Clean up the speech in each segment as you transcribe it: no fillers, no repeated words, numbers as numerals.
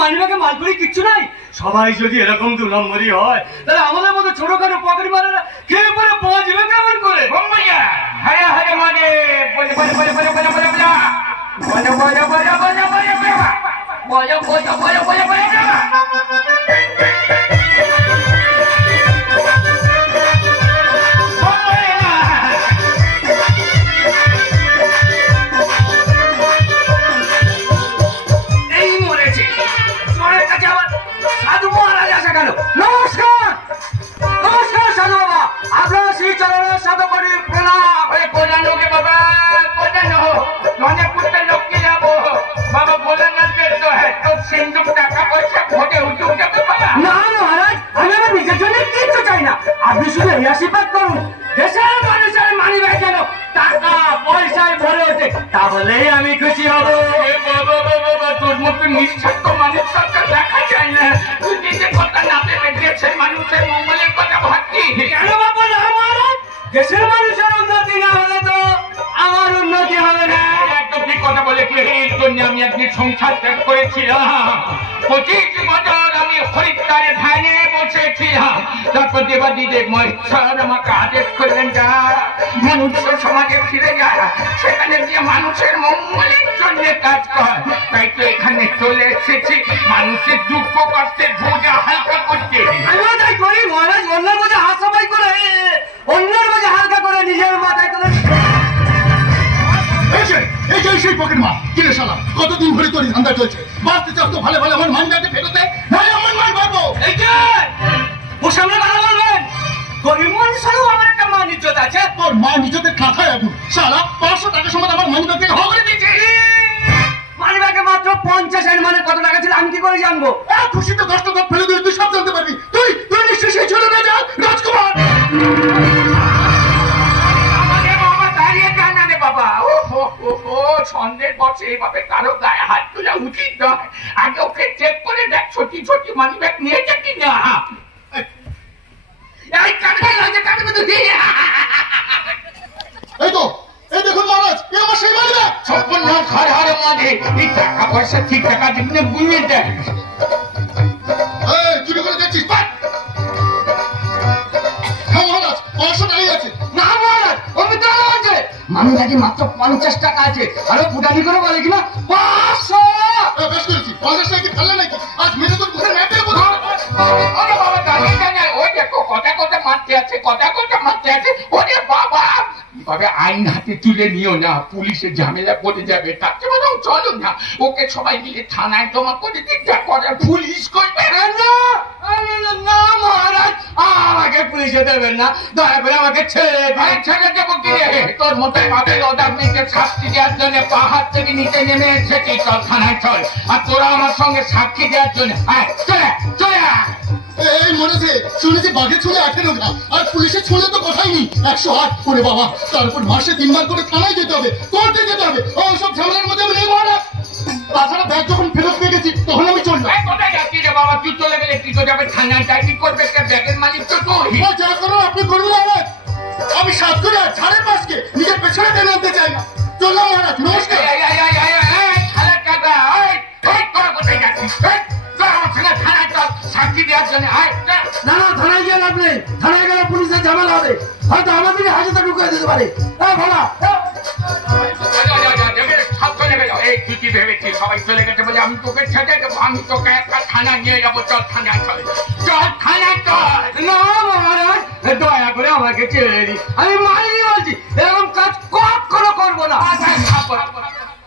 মানিব্যাগে মালপুরি কিচ্ছু নাই। সবাই যদি এরকম 2 নম্বরই হয় তাহলে আমাদের মতো ছোটখাটো পকেট মারেরা খেয়ে পরে বাঁচবে কেমন করে? হায়া হায়া মানে বলে বলে বলে বলে বলে বলে বলে বলে বলে বলে বলে বলে বলে বলে বলে এই মরেছে চোরের কাছে আবার সাধু মহারাজ আসা গেল। নমস্কার নমস্কার সাধু বাবা, আপনার শ্রী চরণের সাথে করি প্রণাম। কোলানোকে বাবা কোলানো অনেক পুত্র লোককে যাবো বাবা ভোলানাথকে তো তো সিন্ধুক টাকা পয়সা ভোটে উঠে যাবে বাবা। না মহারাজ, আমি আমার নিজের জন্য কিচ্ছু চাই না, আপনি শুধু এই আশীর্বাদ করুন দেশের মানুষের মানিব্যাগ যেন টাকা পয়সায় ভরে ওঠে, তাহলেই আমি খুশি হব। বাবা তোর মতো নিঃস্বার্থ মানুষ সরকার দেখা যায় না, তুই নিজের কথা না ভেবে দেশের মানুষের মঙ্গলের কথা ভাবছি। কেন বাবা না মহারাজ, দেশের মানুষের উন্নতি না হলে তো আমার উন্নতি হবে না। একদম ঠিক কথা বলেছি, এই জন্য আমি একদিন সংসার ত্যাগ করেছিলাম। 25 বছর আমি হরিদ্বারে ধ্যানে বসেছিলাম, তারপর দেবাদিদেব মহেশ্বর আমাকে আদেশ করলেন যা মনুষ্য সমাজে ফিরে যায়, সেখানে গিয়ে মানুষের মঙ্গলের জন্য কাজ কর। তাই তো এখানে চলে এসেছি মানুষের দুঃখ কষ্টের বোঝা হালকা করতে। আমিও তাই করি মহারাজ, অন্যের বোঝা হাত সাফাই করে অন্যের বোঝা হালকা করে নিজের মাথায় তুলে। এই সেই পকেট মার কিরে শালা, কতদিন ধরে তোর ধান্দা চলছে? বাঁচতে চাস তো ভালো ভালো আমার মানিব্যাগে ফেরতে, নাহলে আমার মার মারবো। এই যে ওর সামনে কথা বলবেন, গরিব মানুষেরও আমার একটা মান ইজ্জত আছে। তোর মা নিজেদের কাঁথায় আগুন শালা, 500 টাকা সময় আমার মানিব্যাগ থেকে হগড়ে দিয়েছে। মানিব্যাগে মাত্র 50 মানে কত টাকা ছিল আমি কি করে জানবো? খুশিতে 10 টাকা ফেলে দিলে তুই সব জানতে পারবি। তুই তুই নিশ্চয়ই সেই ছেলে না যা রাজকুমার। বাবা ও সন্ধ্যের বসে এভাবে কারো গায়ে হাত তোলা উচিত নয়, আগে ওকে চেক করে দেখ ছোটি ছোটি মানি ব্যাগ নিয়েছে কিনা। এই তো এই দেখুন মহারাজ, এ আমার সেই মানিব্যাগ। সম্পূর্ণ ঘর হারের মধ্যে এই টাকা পয়সা ঠিক টাকা দিনে বুঝিয়ে দেয়। চুরি করে দেখছিস মহারাজ, 500 টাকাই আছে। না মহারাজ, ওমি তো আছে মানিব্যাগে মাত্র 50 টাকা আছে, আরে ফুটানি করে বলে কিনা 500। বেশ করেছি, 50 টাকা কি ফেললে নাকি? আজ মেরে তোর ঘরে ম্যাপে বলো। ওরে বাবা দাঁড়িয়ে জানায় ওই দেখো কথা কথা মারতে আছে, কথা কথা মারতে আছে। ওরে বাবা এভাবে আইন হাতে তুলে নিও না, পুলিশের ঝামেলা পড়ে যাবে। তার চেয়ে বরং চলো না ওকে সবাই মিলে থানায় জমা করে দিন, যা করার পুলিশ করবে। না মহারাজ, আমাকে পুলিশে দেবেন না, দয়া করে আমাকে ছেড়ে দেবো কি রে? তোর মতো পাপের ওদারকে শাস্তি দেওয়ার জন্য পাহাড় থেকে নিচে নেমে এসেছি, চল থানায় চল। আর তোরা আমার সঙ্গে সাক্ষী দেওয়ার জন্য চলে চলে। এই মরেছে, শুনেছি বাঘে ছুঁলে 18 গ্রাম, আর পুলিশের ছুঁলে তো কথাই নেই 108। ওরে বাবা, তারপর মাসে 3 বার করে থানায় যেতে হবে, কোর্টে যেতে হবে। সব ঝামেলার মধ্যে আমি নেই মহারাজ। তাছাড়া ব্যাগ যখন ফেরত পেয়ে গেছি তখন আমি চললাম। কোথায় যাচ্ছি রে বাবা? তুই চলে গেলে তুই তো যাবে থানায়, চাকরি করবে, ব্যাগের মালিক তো তুই। যা করুন আপনি করুন মহারাজ, আমি সাত করে আর ছাড়ের মাসকে নিজের পেছনে টেনে আনতে চাই না। চললাম মহারাজ, নমস্কার। সাক্ষী দেওয়ার জন্য না না, থানায় গিয়ে লাভ নেই, থানায় গেলে পুলিশের ঝামেলা হবে, হয়তো আমাদেরকে হাজতে ঢুকিয়ে দিতে পারে। ভালো ভেবেছি সবাই চলে গেছে বলে আমি তোকে ছেড়ে দেবো, আমি তোকে একটা থানায় নিয়ে যাবো। চল থানায় চল, চল থানায় চল। না মহারাজ, দয়া করে আমাকে ছেড়ে দিন, আমি মালিক বলছি, এরকম কাজ কখনো করবো না।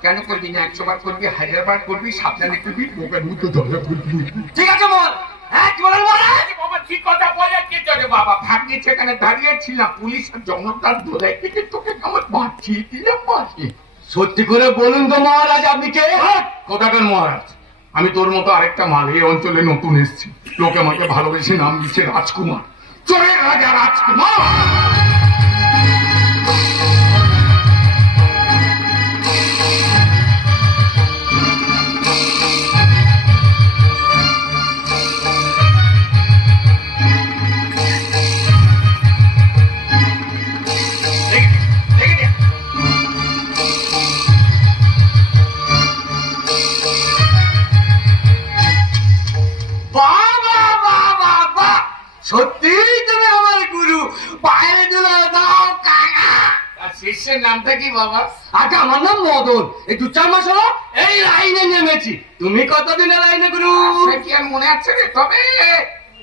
কেন করবি না? 100 বার করবি, 1000 বার করবি, সাবধানে করবি, মুখের মধ্যে ধরা করবি। ঠিক আছে বল, বাবা ঠিক কথা বলেছি তো রে বাবা। ভাগ্যে সেখানে দাঁড়িয়েছিলাম, পুলিশের জনতার দোলাই থেকে তোকে কেমন বাঁচিয়ে দিলাম। সত্যি করে বলুন তো মহারাজ, আপনি কে? কোথাকার মহারাজ? আমি তোর মতো আরেকটা মাল এই অঞ্চলে নতুন এসেছি, লোকে আমাকে ভালোবেসে নাম দিচ্ছে রাজকুমার, চোরের রাজা রাজকুমার। সত্যি তুমি আমার গুরু, পায়ে দিলে দাও কাকা। আর শিষ্যের নামটা কি বাবা? আচ্ছা, আমার নাম মদন। এই 2-4 মাস হলো এই লাইনে নেমেছি। তুমি কতদিনের লাইনে গুরু? সে কি আর মনে আছে রে? তবে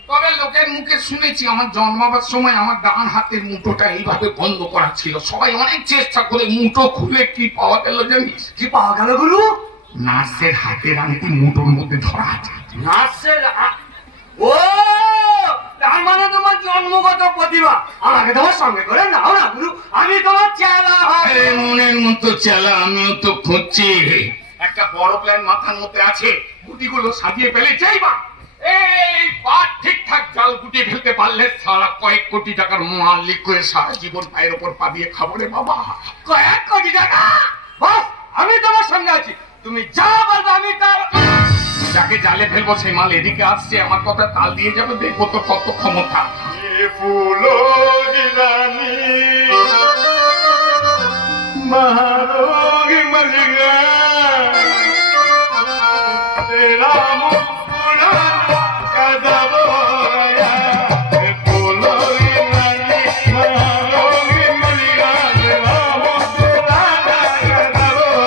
তবে লোকের মুখে শুনেছি আমার জন্মাবার সময় আমার ডান হাতের মুঠোটা এইভাবে বন্ধ করা ছিল। সবাই অনেক চেষ্টা করে মুঠো খুলে কি পাওয়া গেল জানিস? কি পাওয়া গেল গুরু? নার্সের হাতের আংটি মুঠোর মধ্যে ধরা আছে। নার্সের ও, তার মানে তোমার জন্মগত প্রতিভা। আমাকে তোমার সঙ্গে করে নাও না গুরু, আমি তোমার চেলা হব। মনের মতো চেলা আমিও তো খুঁজছি। একটা বড় প্ল্যান মাথার মধ্যে আছে, গুটিগুলো সাজিয়ে ফেলেছেই বা এই পাট ঠিকঠাক জাল গুটিয়ে ফেলতে পারলে সারা কয়েক কোটি টাকার মালিক করে সারা জীবন পায়ের ওপর পা দিয়ে খাবো রে বাবা। কয়েক কোটি টাকা? বাস, আমি তোমার সঙ্গে আছি। তুমি যা বলবে আমি তার। যাকে জালে ফেলবো সেই মাল এদিকে আসছে, আমার কথা তাল দিয়ে যাবে, দেখবো তো কত ক্ষমতা। ফুলো দিলানি মারোগি মলিগা তেরা মুস্কুরানা কাদাবোয়া ফুলো দিলানি মারোগি মলিগা তেরা মুস্কুরানা কাদাবোয়া।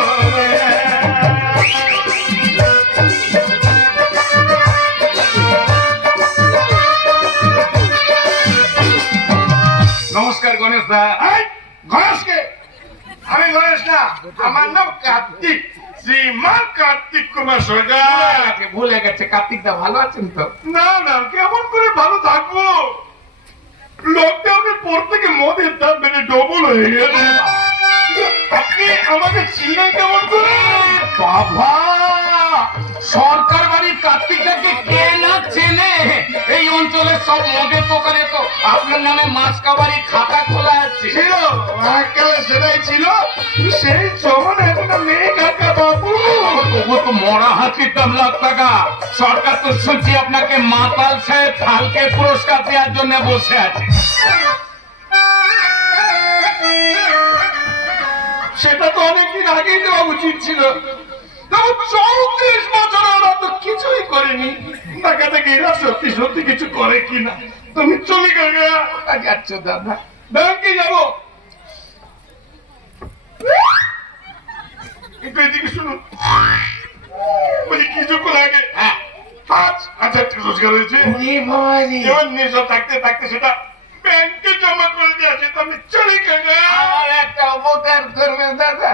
নমস্কার গণেশ দা। গণেশকে? আমি গণেশ না, আমার নাম কার্তিক, শ্রীমান কার্তিক কুমার সরকার। ভুলে গেছে। কার্তিক দা ভালো আছেন তো? না না, কেমন করে ভালো থাকবো? লকডাউনের পর থেকে মদের দাম বেড়ে ডবল হয়ে গেল। আপনি আমাকে চিনেন কেমন করে? বাবা, সরকার বাড়ির কার্তিক দাকে কে না চেনে? এই অঞ্চলের সব মদের দোকানে তো আপনার নামে মাসকাবারির খাতা খোলা আছে। ছিল, একেবারে সেটাই ছিল। সেই চমন এখন নেই কাকা বাবু। ও তো মরা হাতির দাম লাখ টাকা। সরকার তো শুনছি আপনাকে মাতাল সাহেব ফালকে পুরস্কার দেওয়ার জন্য বসে আছে। সেটা তো অনেকদিন আগেই দেওয়া উচিত ছিল। 34 বছর ওরা তো কিছুই করেনি। দেখা থেকে এরা সত্যি সত্যি কিছু করে কিনা। তুমি চলে গেলে যাচ্ছ দাদা? ব্যাংকে যাবো। একটু এদিকে শুনুন, বলি কিছুক্ষণ আগে 5,000 টাকা রোজগার হয়েছে। এবার নেশা থাকতে থাকতে সেটা ব্যাংকে জমা করে দিয়েছে। তো আমি চলে গেলে আমার একটা উপকার করবে দাদা?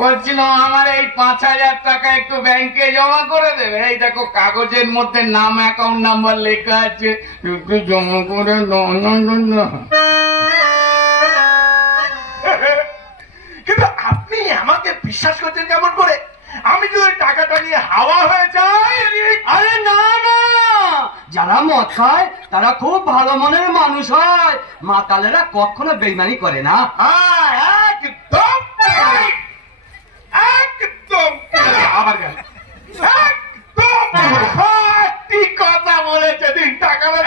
বলছিলাম আমার এই 5,000 টাকা একটু ব্যাংকে জমা করে দেবে। এই দেখো কাগজের মধ্যে নাম, অ্যাকাউন্ট নাম্বার লেখা আছে, একটু জমা করে দাও না। কিন্তু আপনি আমাকে বিশ্বাস করছেন কেমন করে? আমি যদি ওই টাকাটা নিয়ে হাওয়া হয়ে যাই। আরে না না, যারা মদ খায় তারা খুব ভালো মনের মানুষ হয়। মাতালেরা কখনো বেইমানি করে না। একদম একদম আবার গেল। একদম ঠিক কথা বলেছে। দিন টাকাটা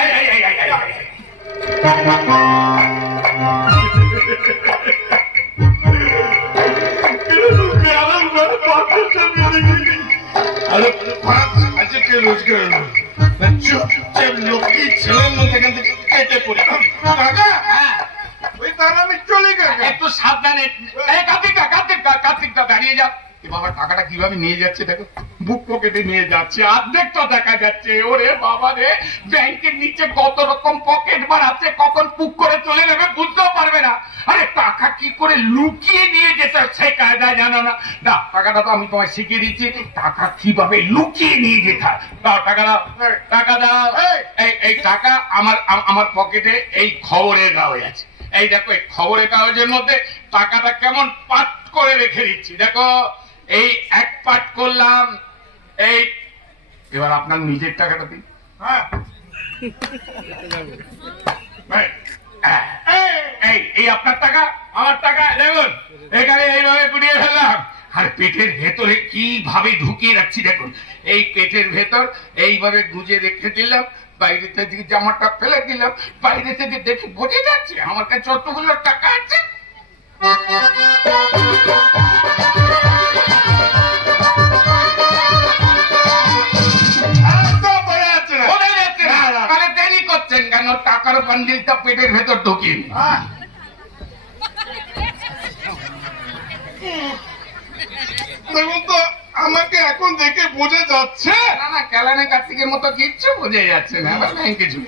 রোজগার চুপচাপ লক্ষ্মী ছেলের মধ্যে এখান থেকে কেটে পড়ে টাকা। ওই তার আমি চলে গেল। একটু সাবধানে। কার্তিক দা দাঁড়িয়ে যাও। বাবা টাকাটা কিভাবে নিয়ে যাচ্ছে দেখো, বুক পকেটে নিয়ে যাচ্ছে, অর্ধেক তো দেখা যাচ্ছে। ওরে বাবা রে, ব্যাংকের নিচে কত রকম পকেট বানাচ্ছে, কখন পুক করে চলে নেবে বুঝতেও পারবে না। আরে টাকা কি করে লুকিয়ে নিয়ে যেতে সেই কায়দা জানো না? না, টাকাটা তো আমি তোমায় শিখিয়ে দিচ্ছি, টাকা কিভাবে লুকিয়ে নিয়ে যেতে হয়। দাও টাকা, দাও টাকা দাও। এই টাকা আমার পকেটে এই খবরের কাগজ আছে। এই দেখো, এই খবরের কাগজের মধ্যে টাকাটা কেমন পাট করে রেখে দিচ্ছি। দেখো, এই এক পাট করলাম। এই এবার আপনার নিজের টাকাটা দিন। এই আপনার টাকা, আমার টাকা। দেখুন এখানে এইভাবে গুড়িয়ে ফেললাম। আর পেটের ভেতরে কিভাবে ঢুকিয়ে রাখছি দেখুন। এই পেটের ভেতর এইভাবে গুজে রেখে দিলাম। বাইরে থেকে জামাটা ফেলে দিলাম। বাইরে থেকে দেখে বোঝা যাচ্ছে আমার কাছে যতগুলো টাকা আছে। দেরি করছেন কেন? কেন টাকার বান্ডিলটা পেটের ভেতর ঢুকি। দেখুন তো আমাকে এখন দেখে বোঝা যাচ্ছে না না, ক্যালানে কার্তিকের মতো কিচ্ছু বোঝা যাচ্ছে না, কিছু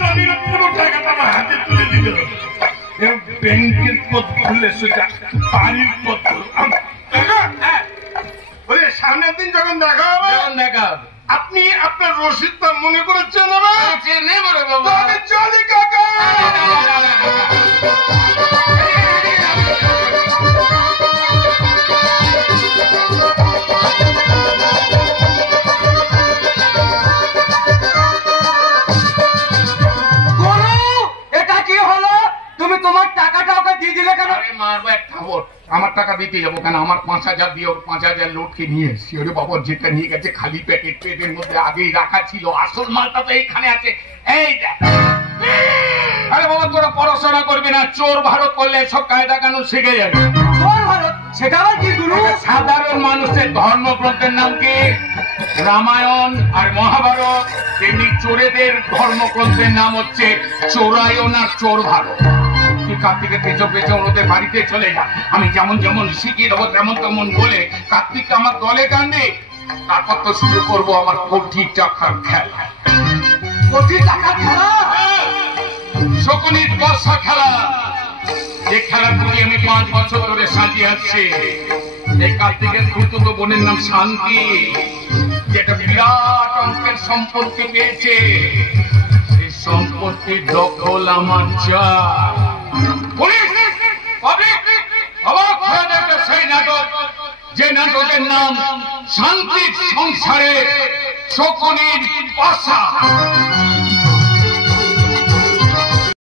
জানি না পুরো টাকাটা আমার হাতে তুলে দিল। ব্যাংকের পথ খুললে সেটা বাড়ির পথ। সামনের দিন যখন দেখা হবে দেখা আপনি আপনার রসিদটা মনে করে চেনে নেব রে বাবা। চলি কাকা। এটা কি হলো? তুমি তোমার টাকাটা ওকে দিয়ে দিলে কেন? আরে মারবো এক থাবর। আমার টাকা দিতে যাবো কেন? আমার 5,000 দিয়ে ওর 5,000 লোটকে নিয়ে এসছি। ওরে বাবা, যেটা নিয়ে গেছে খালি প্যাকেট, পেটের মধ্যে আগেই রাখা ছিল। আসল মালটা তো এইখানে আছে। এই দেখ। আরে বাবা, তোরা পড়াশোনা করবি না, চোর ভারত করলে সব কায়দা কানুন শিখে যাবে। চোর ভারত? সেটা আবার কি গুরু? সাধারণ মানুষের ধর্মগ্রন্থের নাম কি? রামায়ণ আর মহাভারত। তেমনি চোরেদের ধর্মগ্রন্থের নাম হচ্ছে চোরায়ন আর চোর ভারত। তুই কার্তিকের পেছন পেছন ওদের বাড়িতে চলে যা, আমি যেমন যেমন শিখিয়ে দেবো তেমন তেমন বলে কার্তিক আমার দলে টানবে। তারপর তো শুরু করবো আমার কোটি টাকার খেলা। কোটি টাকা খেলা? শকুনির বর্ষা খেলা, যে খেলাগুলি আমি 5 বছর ধরে সাজিয়ে আসছি। এই কার্তিকের খুঁড়তুতো বোনের নাম শান্তি, যেটা বিরাট অঙ্কের সম্পত্তি পেয়েছে। সেই সম্পত্তির দখল আমার চাই। পুলিশ, পাবলিক, অবাক হয়ে দেখে সেই নাটক, যে নাটকের নাম শান্তির সংসারে শকুনির বাসা।